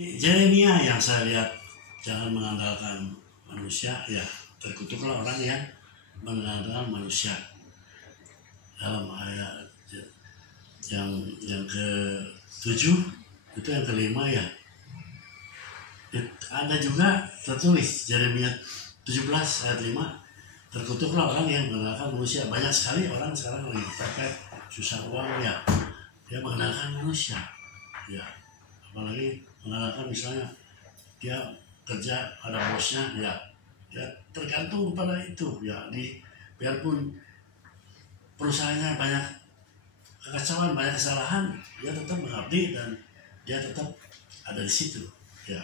Jeremia yang saya lihat, jangan mengandalkan manusia, ya terkutuklah orang yang mengandalkan manusia. Dalam ayat yang ke-7 itu yang kelima ya. Ada juga tertulis Jeremia 17 ayat 5, terkutuklah orang yang mengandalkan manusia. Banyak sekali orang sekarang lagi pakai susah uang ya, dia mengandalkan manusia ya, apalagi mengandalkan misalnya dia kerja ada bosnya ya tergantung pada itu ya. Biarpun perusahaannya banyak kekacauan, banyak kesalahan, dia tetap mengabdi dan dia tetap ada di situ ya.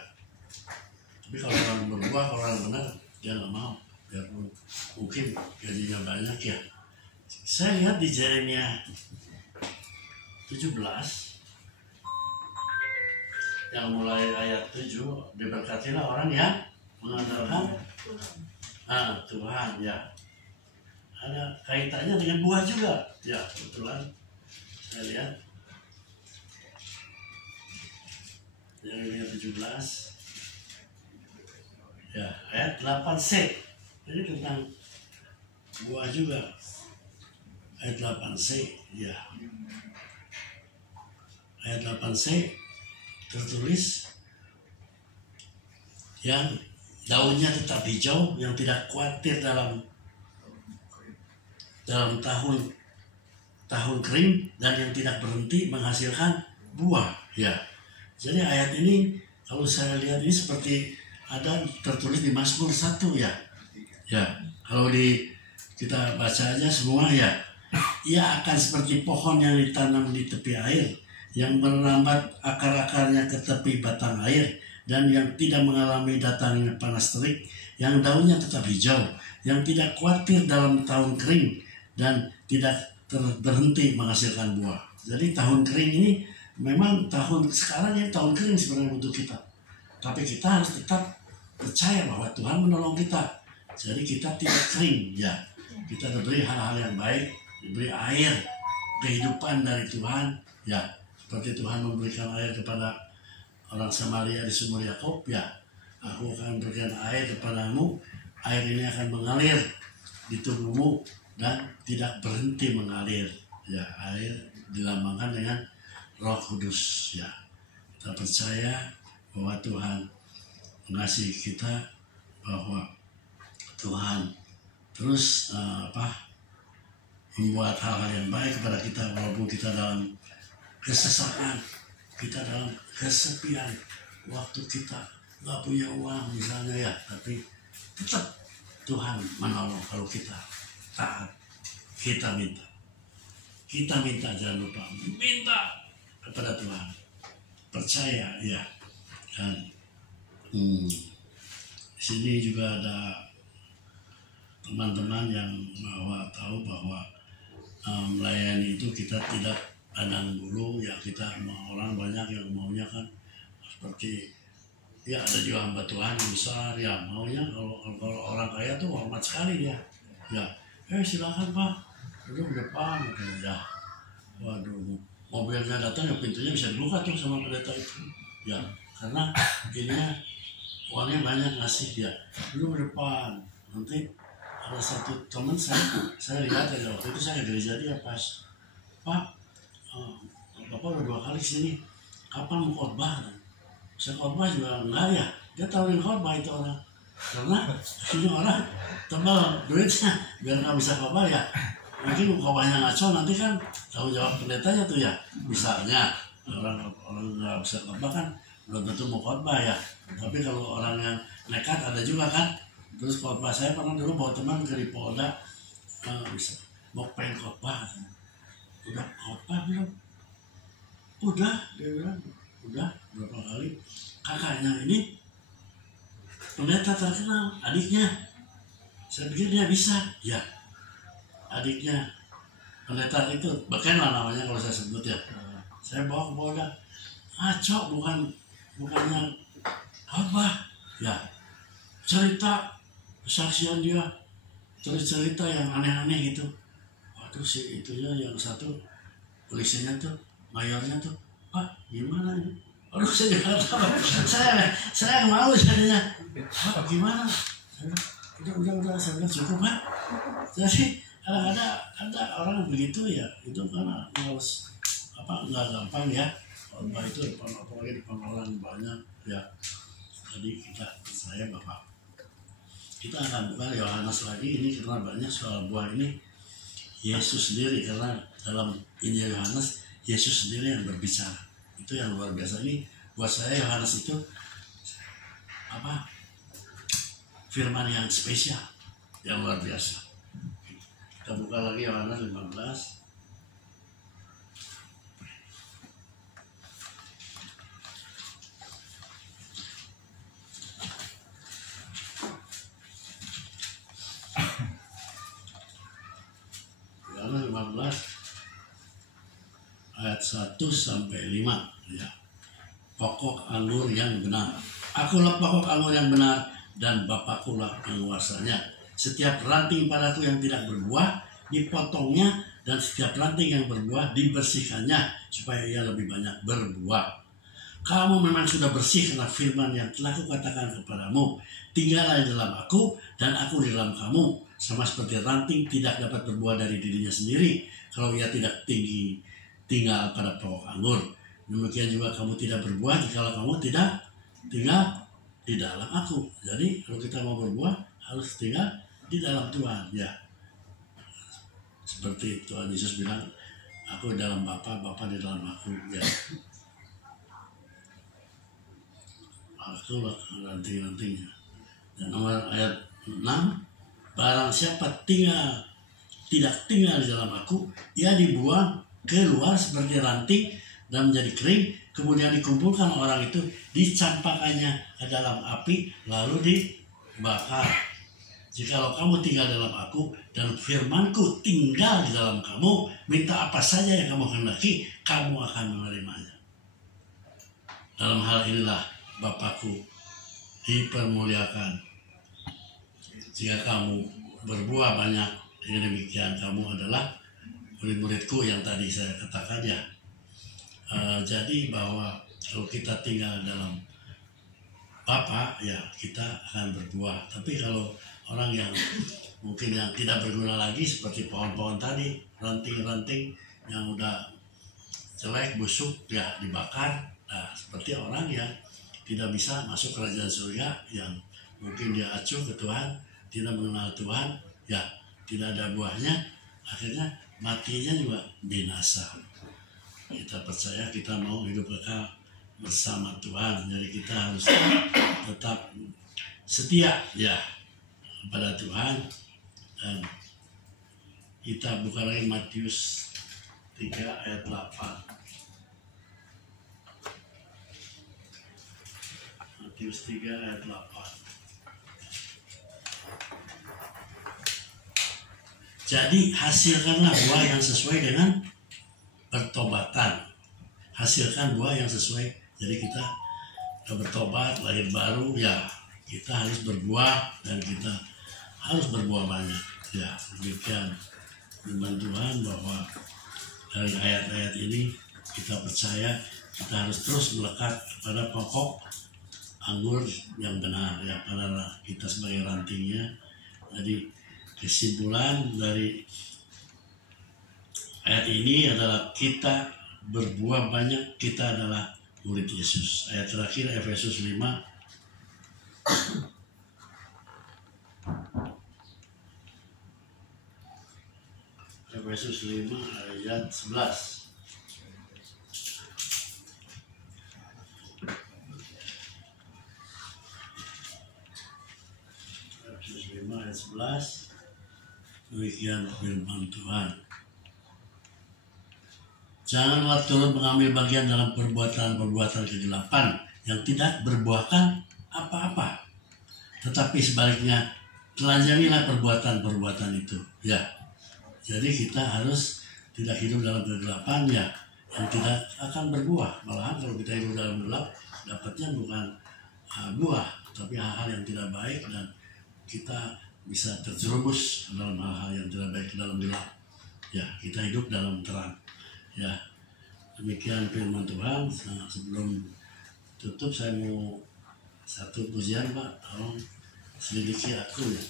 Tapi kalau orang berbuah, kalau orang benar, dia nggak mau, biarpun mungkin gajinya banyak ya. Saya lihat di Jeremia 17 yang mulai ayat 7, diberkatilah orang yang mengandalkan Tuhan ya. Ada kaitannya dengan buah juga ya, kebetulan saya lihat Jeremia 17 ya ayat 8c, ini tentang buah juga. Ayat 8c ya, ayat 8c tertulis yang daunnya tetap hijau, yang tidak khawatir dalam tahun kering, dan yang tidak berhenti menghasilkan buah ya. Jadi ayat ini kalau saya lihat ini seperti ada tertulis di Mazmur 1 ya. Ya, kalau kita baca aja semua ya. Ia akan seperti pohon yang ditanam di tepi air, yang merambat akar-akarnya ke tepi batang air, dan yang tidak mengalami datangnya panas terik, yang daunnya tetap hijau, yang tidak khawatir dalam tahun kering, dan tidak berhenti menghasilkan buah. Jadi tahun kering ini memang tahun sekarang ya, tahun kering sebenarnya untuk kita. Tapi kita harus tetap percaya bahwa Tuhan menolong kita. Jadi kita tidak kering ya. Kita diberi hal-hal yang baik, diberi air kehidupan dari Tuhan ya. Seperti Tuhan memberikan air kepada orang Samaria di sumur Yakub ya. Aku akan berikan air kepadamu, air ini akan mengalir di tubuhmu dan tidak berhenti mengalir ya. Air dilambangkan dengan Roh Kudus ya. Kita percaya bahwa Tuhan mengasihi kita, bahwa Tuhan terus membuat hal-hal yang baik kepada kita walaupun kita dalam kesesatan, kita dalam kesepian, waktu kita nggak punya uang misalnya ya, tapi tetap Tuhan menolong kalau kita taat, kita minta, jangan lupa minta kepada Tuhan, percaya ya. Dan di sini juga ada teman-teman yang tahu bahwa melayani itu kita tidak pandang bulu ya. Kita orang banyak yang maunya kan seperti ya, ada juga hamba Tuhan yang besar ya, maunya kalau orang kaya tuh hormat sekali dia ya. Silakan Pak, duduk di depan ya. Waduh, mobilnya datang ya, pintunya bisa dibuka tuh sama pendeta itu ya, karena ini uangnya banyak ngasih ya. Duduk di depan. Nanti ada satu teman saya lihat aja, waktu itu saya gereja dia pas, Pak, Bapak udah 2 kali sini, kapan mau khotbah? Saya khotbah juga enggak ya. Dia tawarin khotbah itu orang, karena ini orang tebal duitnya biar nggak bisa khotbah ya. Mungkin khotbahnya ngaco, nanti kan tanggung jawab pendetanya tuh ya. Misalnya orang nggak bisa khotbah kan belum tentu mau khotbah ya. Tapi kalau orang yang nekat ada juga kan. Terus khotbah, saya pernah dulu bawa teman ke di Polda, mau pengen khotbah, udah khotbah belum? Udah, dia bilang udah berapa kali. Kakaknya ini pendeta terkenal, adiknya, saya pikir dia bisa ya. Adiknya pendeta itu Beken lah namanya kalau saya sebut ya. Saya bawa ke Polda, ngaco, bukannya khotbah ya, cerita kesaksian dia, cerita yang aneh-aneh gitu. Waduh, si itunya yang satu polisinya tuh, mayornya tuh, Pak gimana ini? Aduh, saya juga nggak tahu. Saya malu jadinya. Gimana? Udah, saya bilang cukup Pak. Jadi ada orang begitu ya, itu karena harus nggak gampang ya. Khotbah itu apalagi depan orang banyak ya. Jadi kita percaya Bapak. Kita akan buka Yohanes lagi ini karena banyak soal buah ini. Yesus sendiri, karena dalam Injil Yohanes Yesus sendiri yang berbicara. Itu yang luar biasa. Ini buat saya Yohanes itu firman yang spesial, yang luar biasa. Kita buka lagi Yohanes 15. Yohanes 15 ayat 1 sampai 5 ya. Pokok anggur yang benar. Akulah pokok anggur yang benar dan Bapakkulah penguasanya. Setiap ranting padaku yang tidak berbuah dipotongnya, dan setiap ranting yang berbuah dibersihkannya supaya ia lebih banyak berbuah. Kamu memang sudah bersih karena firman yang telah kukatakan kepadamu. Tinggallah di dalam aku dan aku di dalam kamu. Sama seperti ranting tidak dapat berbuah dari dirinya sendiri kalau ia tidak tinggal pada pokok anggur. Demikian juga kamu tidak berbuah jikalau kamu tidak tinggal di dalam aku. Jadi kalau kita mau berbuah harus tinggal di dalam Tuhan ya. Seperti Tuhan Yesus bilang, aku di dalam Bapa, Bapa di dalam aku ya. Akulah ranting-rantingnya. Dan nomor ayat 6, barang siapa tidak tinggal di dalam aku, ia dibuang keluar seperti ranting dan menjadi kering, kemudian dikumpulkan orang itu, dicampakkannya ke dalam api, lalu dibakar. Jikalau kamu tinggal dalam aku dan firmanku tinggal di dalam kamu, minta apa saja yang kamu hendaki, kamu akan menerimanya. Dalam hal inilah Bapakku dipermuliakan, jika kamu berbuah banyak. Dengan demikian kamu adalah murid-muridku yang tadi saya katakan ya. Jadi bahwa kalau kita tinggal dalam Bapa ya kita akan berbuah. Tapi kalau orang yang mungkin yang tidak berguna lagi seperti pohon-pohon tadi, ranting-ranting yang udah jelek, busuk ya dibakar. Nah, seperti orang yang tidak bisa masuk kerajaan surga, yang mungkin dia acuh ke Tuhan, tidak mengenal Tuhan, ya tidak ada buahnya, akhirnya matinya juga binasa. Kita percaya kita mau hidup kekal bersama Tuhan, jadi kita harus tetap setia ya pada Tuhan. Dan kita buka lagi Matius 3 ayat 8. Matius 3 ayat 8. Jadi hasilkanlah buah yang sesuai dengan pertobatan. Hasilkan buah yang sesuai. Jadi kita bertobat, lahir baru, ya kita harus berbuah dan kita harus berbuah banyak. Ya demikian firman Tuhan, bahwa dari ayat-ayat ini kita percaya kita harus terus melekat pada pokok anggur yang benar ya, karena kita sebagai rantingnya. Jadi kesimpulan dari ayat ini adalah kita berbuah banyak, kita adalah murid Yesus. Ayat terakhir Efesus 5 Efesus 5 ayat 11. Efesus 5 ayat 11. Demikian firman Tuhan. Janganlah turut mengambil bagian dalam perbuatan-perbuatan kegelapan yang tidak berbuahkan apa-apa, tetapi sebaliknya telanjangilah perbuatan-perbuatan itu. Ya, jadi kita harus tidak hidup dalam kegelapan ya, yang tidak akan berbuah. Malahan kalau kita hidup dalam gelap, dapatnya bukan buah, tapi hal-hal yang tidak baik, dan kita bisa terjerumus dalam hal-hal yang tidak baik dalam gelap. Ya, kita hidup dalam terang. Ya, demikian firman Tuhan. Sebelum tutup saya mau satu pujian Pak, tolong selidiki aku ya.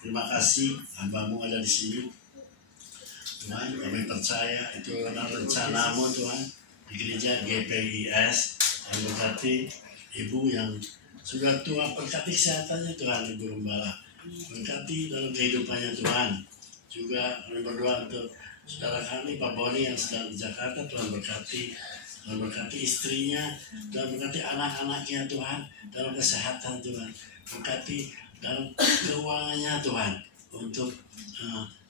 Terima kasih hamba-Mu ada di sini. Tuhan, kami percaya itu adalah rencana-Mu Tuhan di gereja GPIS. Yang berkati Ibu yang sudah tua, berkati kesehatannya Tuhan, Ibu Gembala. Berkati dalam kehidupannya Tuhan. Juga kami berdoa untuk saudara kami Pak Boni yang sedang di Jakarta, Tuhan berkati. Tuhan berkati istrinya, Tuhan berkati anak-anaknya Tuhan, dalam kesehatan Tuhan. Berkati dalam keuangannya Tuhan, untuk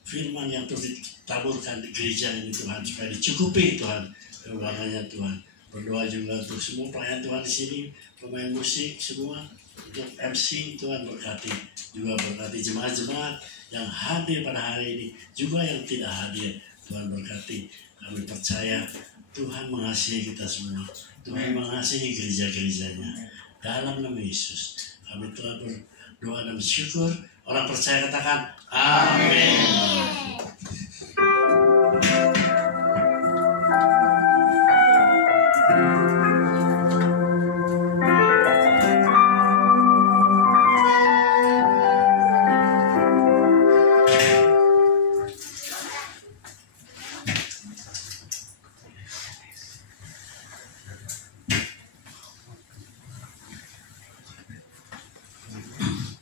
firman yang terus ditaburkan di gereja ini Tuhan, supaya dicukupi Tuhan keuangannya Tuhan. Berdoa juga untuk semua pelayan Tuhan di sini, pemain musik semua, untuk MC Tuhan berkati. Juga berkati jemaat-jemaat yang hadir pada hari ini, juga yang tidak hadir Tuhan berkati. Kami percaya Tuhan mengasihi kita semua, Tuhan mengasihi gereja-gerejanya. Dalam nama Yesus kami telah berdoa dan bersyukur. Orang percaya katakan amin.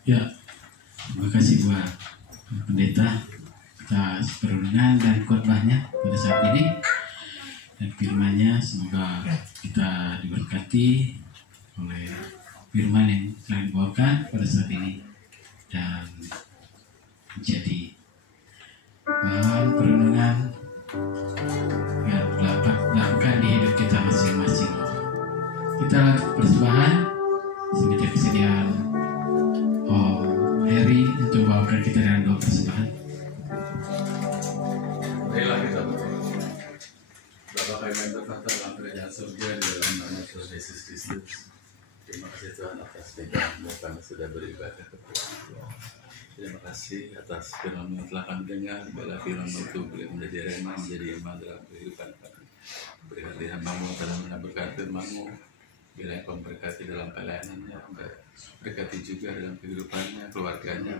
Ya, terima kasih buat pendeta atas perundungan dan khotbahnya pada saat ini, dan firman-Nya semoga kita diberkati oleh firman yang telah dibawakan pada saat ini dan menjadi bahan perundungan yang dapat dilakukan di hidup kita masing-masing. Kita persembahan semenjak kesediaan doakan kita dengan doa persembahan. Marilah kita berdoa. Bapa kami yang bertata dalam kerajaan surga di dalam nama Tuhan Yesus Kristus. Terima kasih Tuhan atas firman-Mu kami sudah beribadah kepada Tuhan. Terima kasih atas firman yang telah kami dengar. Bila firman-Mu itu boleh menjadi rema, menjadi iman dalam kehidupan kami. Berkati hamba-Mu dalam menaburkan firman-Mu. Bila Engkau memberkati dalam pelayanannya, berkati juga dalam kehidupannya, keluarganya.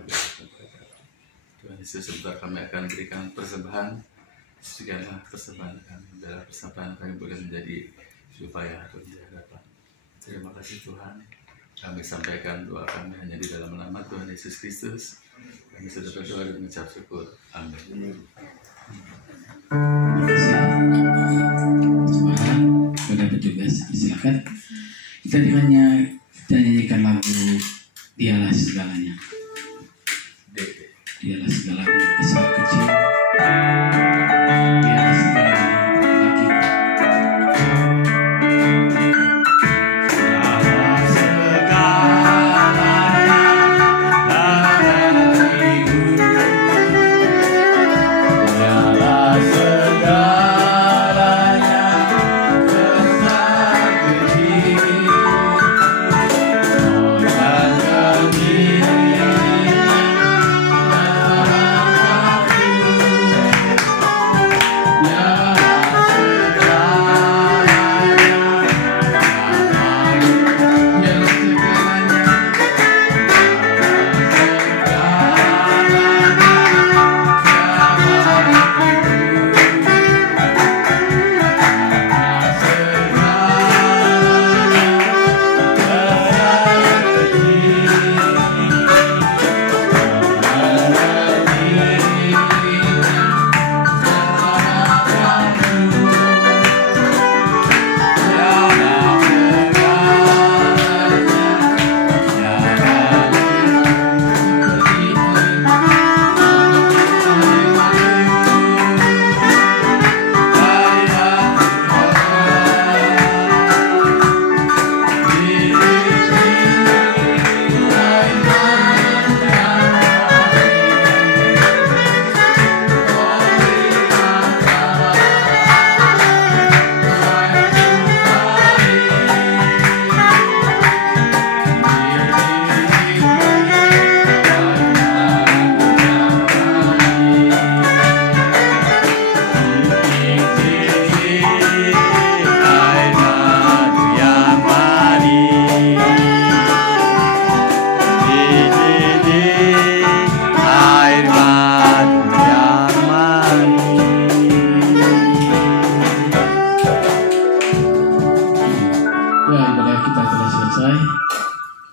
Tuhan Yesus, sebentar kami akan berikan persembahan. Segala persembahan kami, bila persembahan kami boleh menjadi supaya atau di hadapan. Terima kasih Tuhan. Kami sampaikan doa kami hanya di dalam nama Tuhan Yesus Kristus. Kami sudah berdoa dan mengucap syukur. Amin. Terima kasih. Jemaat, pada petugas, silakan. Kita nyanyikan lagu Dialah Segalanya. Dialah segalanya, besar kecil. Dialah segalanya, lagi.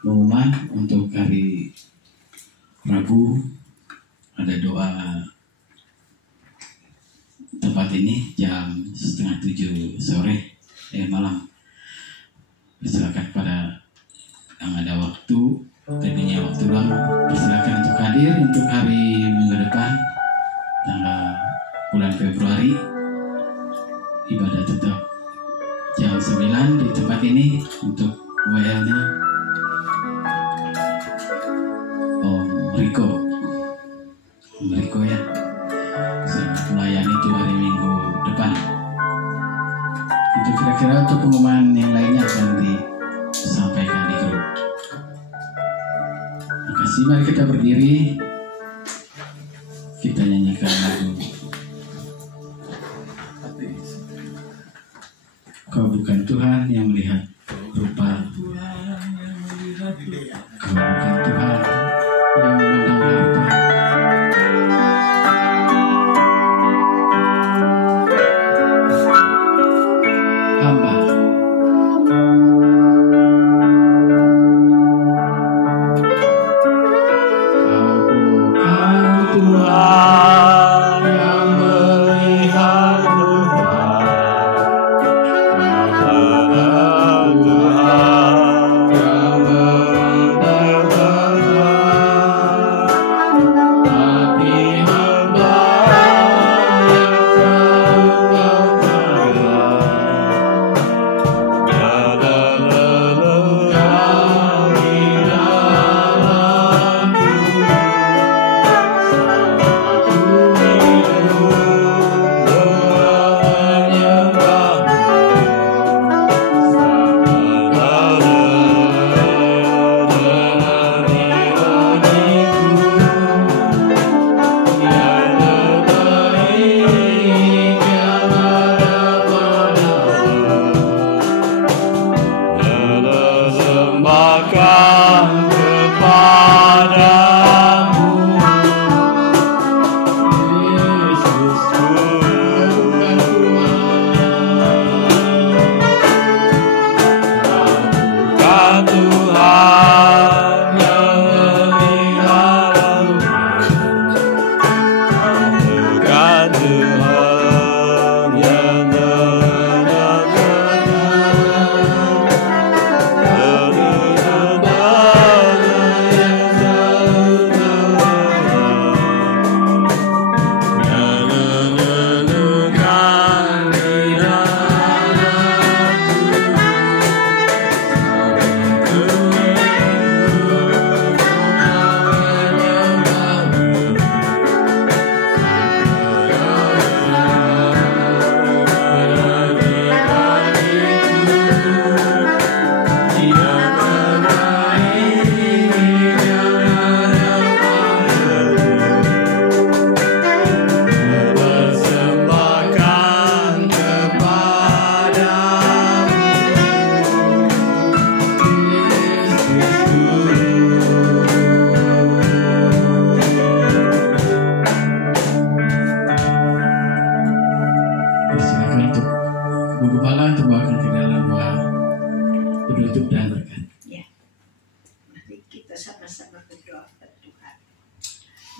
Pengumuman untuk hari Rabu ada doa tempat ini jam 6:30 sore malam. Silakan pada yang ada waktu, tadinya waktu luang, silakan untuk hadir untuk hari minggu depan tanggal bulan Februari. Ibadah tetap jam 9 di tempat ini. Untuk WL-nya Om Riko ya, selamat melayani itu hari Minggu depan. Itu kira-kira untuk pengumuman yang lainnya akan disampaikan di grup. Terima kasih, mari kita berdiri, kita nyanyikan lagu Kau bukan Tuhan yang melihat rupa, Kau bukan Tuhan yang memandang harta, hamba Kau bukan Tuhan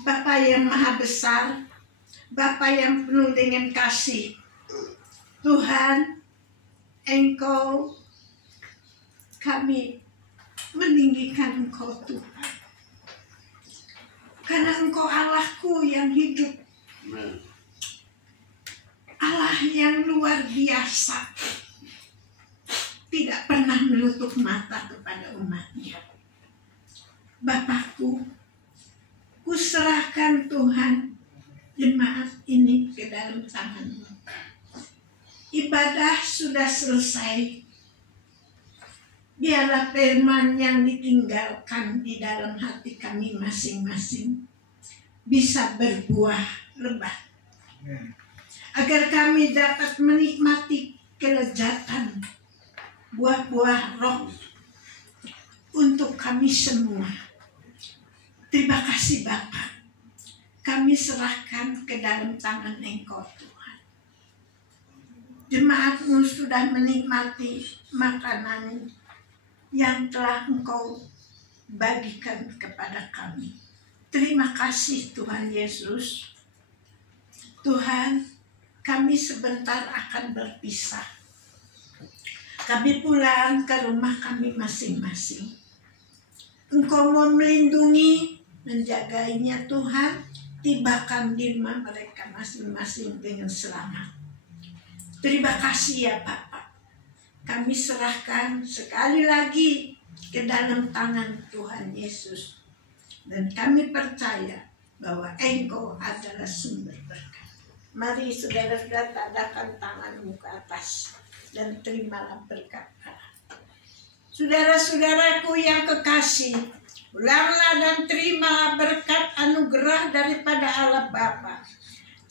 Bapa yang maha besar, Bapa yang penuh dengan kasih. Tuhan, Engkau, kami meninggikan Engkau Tuhan. Karena Engkau Allahku yang hidup. Allah yang luar biasa. Tidak pernah menutup mata kepada umatnya. Bapakku, kuserahkan Tuhan jemaat ini ke dalam tangan-Mu. Ibadah sudah selesai. Biarlah firman yang ditinggalkan di dalam hati kami masing-masing bisa berbuah lebat. Agar kami dapat menikmati kelezatan buah-buah roh untuk kami semua. Terima kasih Bapa. Kami serahkan ke dalam tangan Engkau Tuhan. Jemaat-Mu sudah menikmati makanan yang telah Engkau bagikan kepada kami. Terima kasih Tuhan Yesus. Tuhan, kami sebentar akan berpisah. Kami pulang ke rumah kami masing-masing. Engkau mau melindungi, menjagainya Tuhan. Tibakan di rumah mereka masing-masing dengan selamat. Terima kasih ya Bapak. Kami serahkan sekali lagi ke dalam tangan Tuhan Yesus. Dan kami percaya bahwa Engkau adalah sumber berkat. Mari saudara-saudara tadakan tanganmu ke atas dan terimalah berkat Allah. Saudara-saudaraku yang kekasih, pulanglah dan terimalah berkat anugerah daripada Allah Bapa,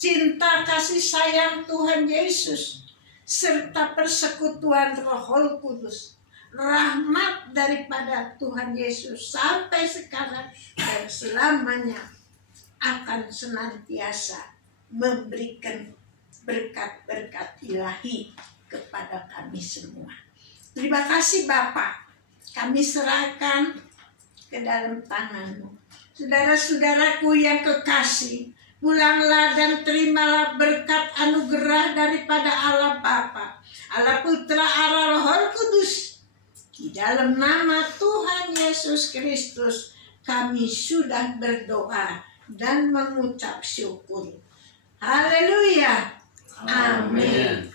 cinta kasih sayang Tuhan Yesus, serta persekutuan Roh Kudus, rahmat daripada Tuhan Yesus sampai sekarang dan selamanya akan senantiasa memberikan berkat-berkat ilahi kepada kami semua. Terima kasih Bapa, kami serahkan ke dalam tangan-Mu. Saudara-saudaraku yang kekasih, pulanglah dan terimalah berkat anugerah daripada Allah Bapa, Allah Putra, Allah Roh Kudus. Di dalam nama Tuhan Yesus Kristus kami sudah berdoa dan mengucap syukur. Haleluya. Amin.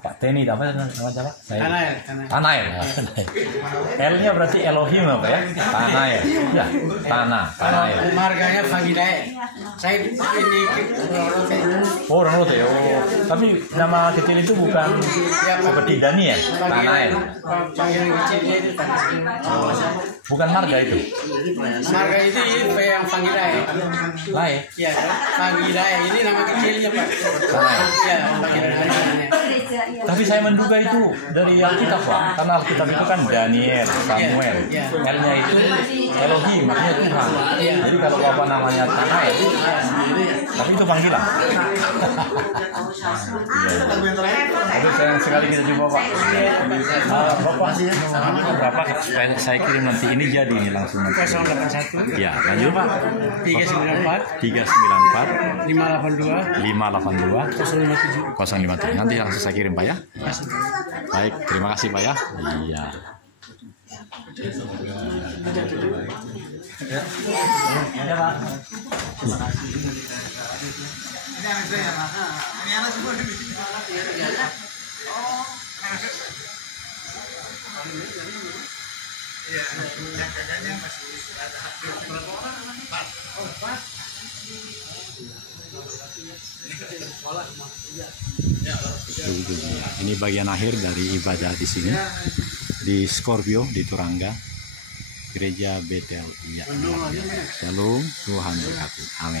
Pak Teni apa namanya Pak? Tanael. L-nya berarti Elohim apa ya? Tanael. Ya, Tanael. Marganya Fangidae. Saya ini orang Rote. Oh, tapi nama kecil itu bukan seperti Dani ya? Tanael. Panggilan kecilnya itu Bukan marga itu. Marga itu yang Fangidae. Lain. Ya, Fangidae ini nama kecilnya Pak. Tanael. Ya, Fangidae. Tapi saya menduga itu dari Alkitab, Pak. Karena Alkitab itu kan Daniel, Samuel. L-nya itu Elohim, maksudnya Tuhan. Jadi kalau Bapak namanya Tanael, tapi itu panggilan. Tapi sayang sekali kita coba, Pak. Bapak, berapa saya kirim nanti ini jadi ini langsung nanti. 081 Ya, lanjut Pak. 394 582 057 nanti langsung saya kirim Pak ya. Baik, terima kasih Pak ya. Iya. Ya Pak. Ini bagian akhir dari ibadah di sini di Scorpio di Turangga, Gereja Betel. Iya. Shalom, Tuhan berkati. Amin.